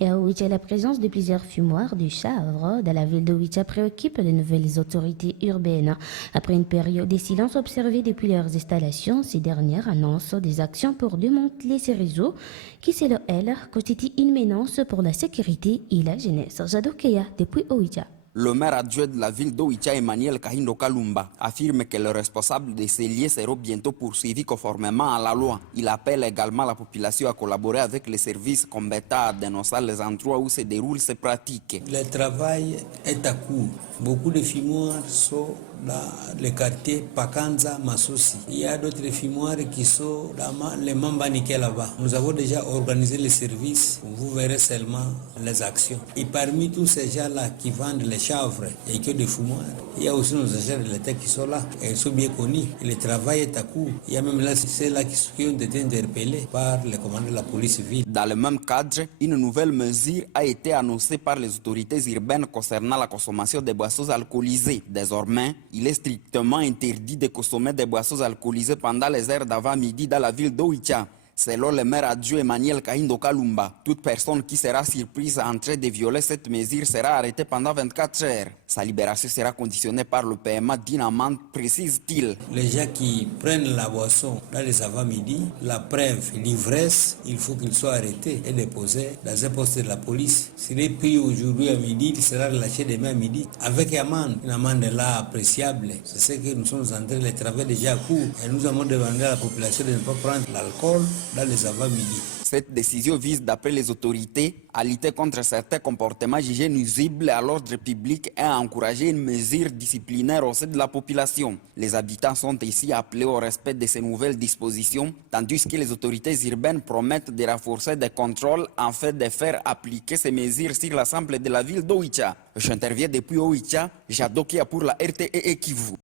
Et à Oicha, la présence de plusieurs fumoirs de chanvre dans la ville de Oicha préoccupe les nouvelles autorités urbaines. Après une période de silence observée depuis leurs installations, ces dernières annoncent des actions pour démanteler ces réseaux qui, selon elles, constituent une menace pour la sécurité et la jeunesse. Jadokeya depuis Oicha. Le maire adjoint de la ville d'Oicha, Emmanuel Kahindo Kalumba, affirme que les responsables de ces lieux seront bientôt poursuivis conformément à la loi. Il appelle également la population à collaborer avec les services compétents à dénoncer les endroits où se déroulent ces pratiques. Le travail est à court. Beaucoup de fumoirs sont dans le quartier Pakanza, Massosi. Il y a d'autres fumoirs qui sont dans les Mambaniké là-bas. Nous avons déjà organisé les services. Vous verrez seulement les actions. Et parmi tous ces gens-là qui vendent les chanvres et que des fumoirs, il y a aussi nos agents de l'État qui sont là. Et ils sont bien connus. Et le travail est à court. Il y a même là ceux-là qui ont été interpellés par les commandants de la police ville. Dans le même cadre, une nouvelle mesure a été annoncée par les autorités urbaines concernant la consommation des boissons alcoolisées. Désormais, il est strictement interdit de consommer des boissons alcoolisées pendant les heures d'avant-midi dans la ville d'Oicha. Selon le maire adjoint Emmanuel Kahindo Kalumba, toute personne qui sera surprise en train de violer cette mesure sera arrêtée pendant 24 heures. Sa libération sera conditionnée par le paiement d'une amende, précise-t-il. Les gens qui prennent la boisson dans les avant-midi, la preuve, l'ivresse, il faut qu'ils soient arrêtés et déposés dans un poste de la police. S'il est pris aujourd'hui à midi, il sera relâché demain à midi avec une amende là appréciable. C'est ce que nous sommes en train de travailler déjà à court. Et nous avons demandé à la population de ne pas prendre l'alcool dans les avant-midi. Cette décision vise, d'après les autorités, à lutter contre certains comportements jugés nuisibles à l'ordre public et à encourager une mesure disciplinaire au sein de la population. Les habitants sont ici appelés au respect de ces nouvelles dispositions, tandis que les autorités urbaines promettent de renforcer des contrôles afin de faire appliquer ces mesures sur l'ensemble de la ville d'Oicha. J'interviens depuis Oicha, Jadokia pour la RTE Kivu.